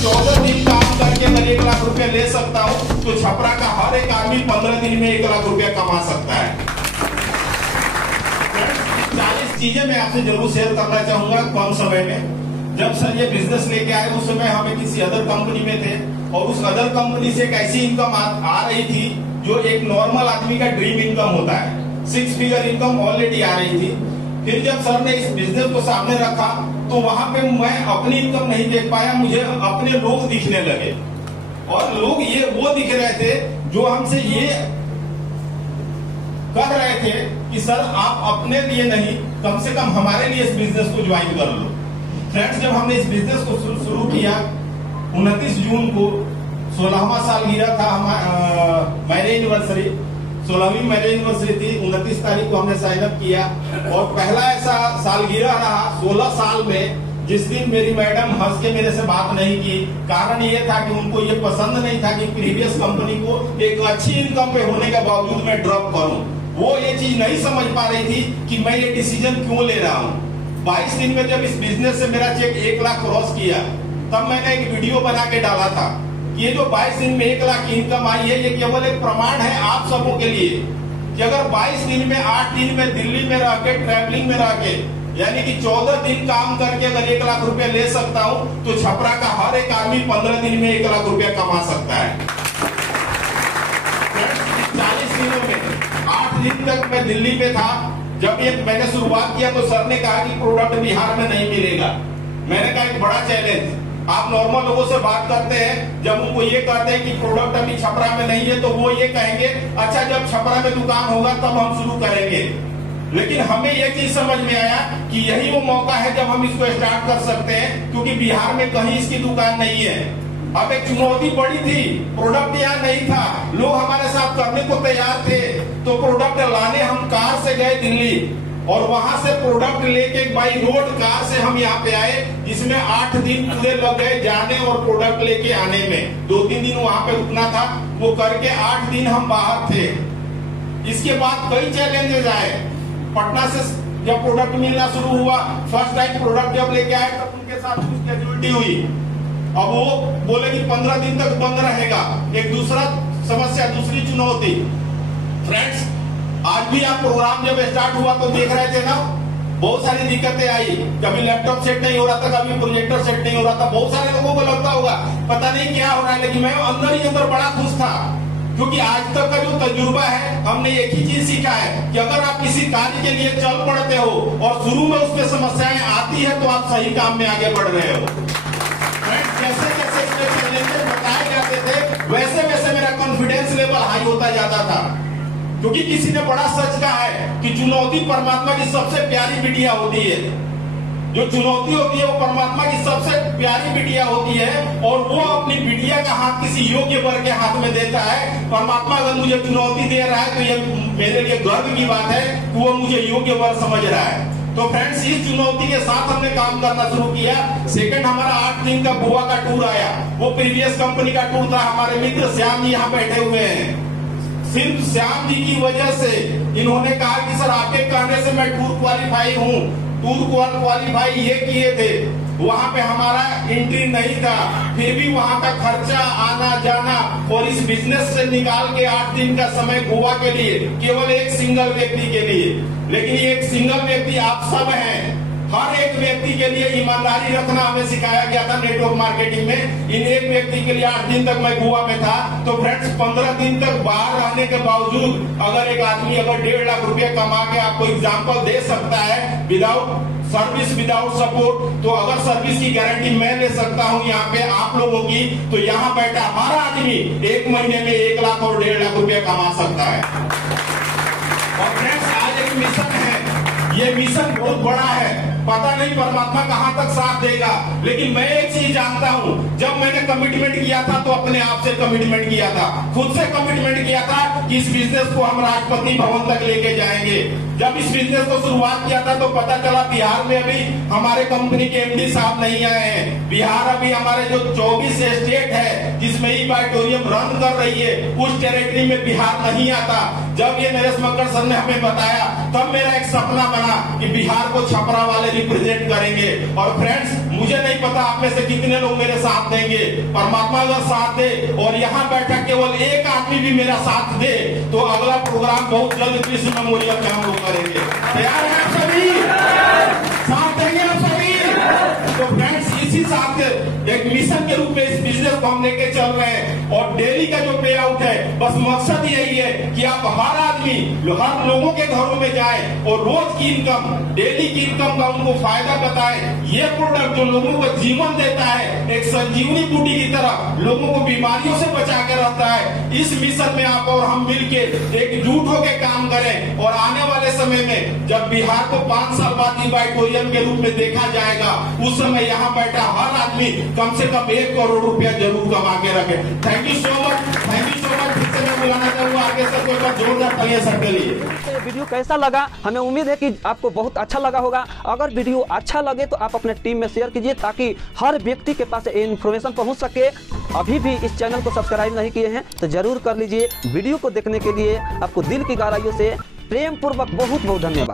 14 दिन काम करके अगर 1 लाख रुपया ले सकता हूँ तो छपरा का हर एक आदमी 15 दिन में 1 लाख रुपया कमा सकता है। 40 चीजें मैं आपसे जरूर शेयर करना चाहूंगा कम समय में। जब सर ये बिजनेस लेके आए उस समय हमें किसी अदर कंपनी में थे और उस अदर कंपनी से एक ऐसी इनकम आ रही थी जो एक नॉर्मल आदमी का ड्रीम इनकम होता है। 6 फिगर इनकम ऑलरेडी आ रही थी। फिर जब सर ने इस बिजनेस को सामने रखा तो वहां पे मैं अपनी इनकम नहीं देख पाया, मुझे अपने लोग दिखने लगे और लोग ये वो दिख रहे थे जो हमसे ये कह रहे थे कि सर आप अपने लिए नहीं कम से कम हमारे लिए इस बिजनेस को ज्वाइन कर लो। फ्रेंड्स, जब हमने इस बिजनेस को शुरू किया 29 जून को 16वां सालगिरह था मैरिज एनिवर्सरी, 16वीं मैरिज एनिवर्सरी थी। 29 तारीख को हमने साइन अप किया और पहला ऐसा सालगिरह रहा 16 साल में जिस दिन मेरी मैडम हंस के मेरे से बात नहीं की। कारण ये था कि उनको ये पसंद नहीं था कि प्रीवियस कंपनी को एक अच्छी इनकम पे होने के बावजूद मैं ड्रॉप करूं। वो ये चीज नहीं समझ पा रही थी कि मैं ये डिसीजन क्यों ले रहा हूं। 22 दिन में जब इस बिजनेस से मेरा चेक 1 लाख क्रॉस किया तब मैंने एक वीडियो बना के डाला था कि ये जो 22 दिन में 1 लाख की इनकम आई है ये केवल एक प्रमाण है आप सबों के लिए कि अगर 22 दिन में 8 दिन में दिल्ली में रह के ट्रैवलिंग में रह के यानी कि 14 दिन काम करके अगर 1 लाख रुपया ले सकता हूं तो छपरा का हर एक आदमी 15 दिन में 1 लाख रुपया कमा सकता है। 40 दिनों में 8 दिन तक मैं दिल्ली में था। जब ये मैंने शुरुआत किया तो सर ने कहा कि प्रोडक्ट बिहार में नहीं मिलेगा। मैंने कहा एक बड़ा चैलेंज, आप नॉर्मल लोगों से बात करते हैं जब उनको ये कहते हैं कि प्रोडक्ट अभी छपरा में नहीं है तो वो ये कहेंगे अच्छा जब छपरा में दुकान होगा तब हम शुरू करेंगे। लेकिन हमें ये चीज समझ में आया कि यही वो मौका है जब हम इसको स्टार्ट कर सकते हैं क्योंकि बिहार में कहीं इसकी दुकान नहीं है। अब एक चुनौती बड़ी थी, प्रोडक्ट यहाँ नहीं था, लोग हमारे साथ करने को तैयार थे तो प्रोडक्ट लाने हम कार से गए दिल्ली और वहां से प्रोडक्ट लेके बाई रोड कार से हम यहाँ पे आए जिसमें 8 दिन पूरे लग गए जाने और प्रोडक्ट लेके आने में। 2-3 दिन वहां पे रुकना था, वो करके 8 दिन हम बाहर थे। इसके बाद कई चैलेंजेस आए। पटना से जब प्रोडक्ट मिलना शुरू हुआ, फर्स्ट टाइम प्रोडक्ट जब लेके आए तब उनके साथ कुछ कैजुअलिटी हुई। अब वो बोले कि 15 दिन तक बंद रहेगा। एक दूसरा समस्या, दूसरी चुनौती। फ्रेंड्स, आज भी आप प्रोग्राम जब स्टार्ट हुआ तो देख रहे थे ना, बहुत सारी दिक्कतें आई। कभी लैपटॉप सेट नहीं हो रहा था, कभी प्रोजेक्टर सेट नहीं हो रहा था। बहुत सारे लोगों को लगता होगा पता नहीं क्या हो रहा है, लेकिन मैं अंदर ही अंदर बड़ा खुश था क्योंकि आज तक का जो तजुर्बा है हमने एक ही चीज सीखा है कि अगर आप किसी कार्य के लिए चल पड़ते हो और शुरू में उसमें समस्याएं आती है तो आप सही काम में आगे बढ़ रहे हो। जैसे जैसे इसमें चैलेंजेस बताए जाते थे वैसे वैसे मेरा कॉन्फिडेंस लेवल हाई होता जाता था क्योंकि किसी ने बड़ा सच कहा है कि चुनौती परमात्मा की सबसे प्यारी बिटिया होती है। जो चुनौती होती है वो परमात्मा की सबसे प्यारी बिटिया होती है और वो अपनी बिटिया का हाथ किसी योग्य वर के हाथ में देता है। परमात्मा अगर मुझे चुनौती दे रहा है तो ये मेरे लिए गर्व की बात है कि वो मुझे योग्य वर समझ रहा है। तो फ्रेंड्स, इस चुनौती के साथ हमने काम करना शुरू किया। सेकंड हमारा 8 दिन का गोवा का टूर आया। वो प्रीवियस कंपनी का टूर था। हमारे मित्र श्याम जी यहाँ बैठे हुए हैं। सिर्फ श्याम जी की वजह से इन्होंने कहा कि सर आपके कहने से मैं टूर क्वालिफाई हूँ। टूर क्वालिफाई ये किए थे, वहाँ पे हमारा एंट्री नहीं था, फिर भी वहाँ का खर्चा आना जाना और इस बिजनेस से निकाल के 8 दिन का समय गोवा के लिए केवल एक सिंगल व्यक्ति के लिए। लेकिन ये एक सिंगल व्यक्ति आप सब हैं। हर एक व्यक्ति के लिए ईमानदारी रखना हमें सिखाया गया था नेटवर्क मार्केटिंग में। इन एक व्यक्ति के लिए 8 दिन तक मैं गोवा में था। तो फ्रेंड्स, 15 दिन तक बाहर रहने के बावजूद अगर एक आदमी अगर 1.5 लाख रुपया कमा के आपको एग्जाम्पल दे सकता है विदाउट सर्विस विदाउट सपोर्ट, तो अगर सर्विस की गारंटी मैं ले सकता हूं यहाँ पे आप लोगों की, तो यहाँ बैठा हर आदमी 1 महीने में 1 लाख और 1.5 लाख रुपया कमा सकता है। और फ्रेंड्स, आज एक मिशन है, ये मिशन बहुत बड़ा है। पता नहीं परमात्मा कहां तक साथ देगा, लेकिन मैं एक चीज जानता हूं, जब मैंने कमिटमेंट किया था तो अपने आप से कमिटमेंट किया था, खुद से कमिटमेंट किया था कि इस बिजनेस को हम राष्ट्रपति भवन तक लेके जाएंगे। जब इस बिजनेस को शुरुआत किया था तो पता चला बिहार में अभी हमारे कंपनी के एमडी साहब नहीं आए हैं। बिहार अभी हमारे जो 24 स्टेट है जिसमें ई ऑडिटोरियम रन कर रही है, उस टेरिटरी में बिहार नहीं आता। जब ये नरेश मक्कड़ सर ने हमें बताया तब मेरा एक सपना बना कि बिहार को छपरा वाले रिप्रेजेंट करेंगे। और फ्रेंड्स, मुझे नहीं पता आप में से कितने लोग मेरे साथ देंगे। परमात्मा अगर साथ दे और यहाँ बैठा केवल एक आदमी भी मेरा साथ दे तो अगला प्रोग्राम बहुत जल्द कृष्ण मेमोरियल में हम लोग करेंगे। तैयार हैं आप सभी? साथ देंगे आप सभी? तो फ्रेंड्स, इसी साथ एक मिशन के रूप में इस बिजनेस को हम लेके चल रहे हैं। और डेली का जो पे आउट है, बस मकसद यही है कि आप हर आदमी, हर लोगों के घरों में जाए और रोज की इनकम, डेली की इनकम का उनको फायदा बताएं। ये प्रोडक्ट जो लोगों को जीवन देता है, एक संजीवनी बूटी की तरह लोगों को बीमारियों से बचा के रखता है। इस मिशन में आप और हम मिलके एकजुट होकर काम करें। और आने वाले समय में जब बिहार को 5 साल बाद इक्वाटोरियल के रूप में देखा जाएगा, उस समय यहाँ बैठा हर आदमी कम से कम 1 करोड़ रुपया जरूर कमा के रखे। Thank you so much, thank you so much. फिर से मैं बुलाना चाहूंगा आगे सर को, एक बार जोरदार तालियां सर के लिए। वीडियो कैसा लगा? हमें उम्मीद है कि आपको बहुत अच्छा लगा होगा। अगर वीडियो अच्छा लगे तो आप अपने टीम में शेयर कीजिए ताकि हर व्यक्ति के पास इन्फॉर्मेशन पहुंच सके। अभी भी इस चैनल को सब्सक्राइब नहीं किए हैं तो जरूर कर लीजिए। वीडियो को देखने के लिए आपको दिल की गहराइयों से प्रेम पूर्वक बहुत बहुत धन्यवाद।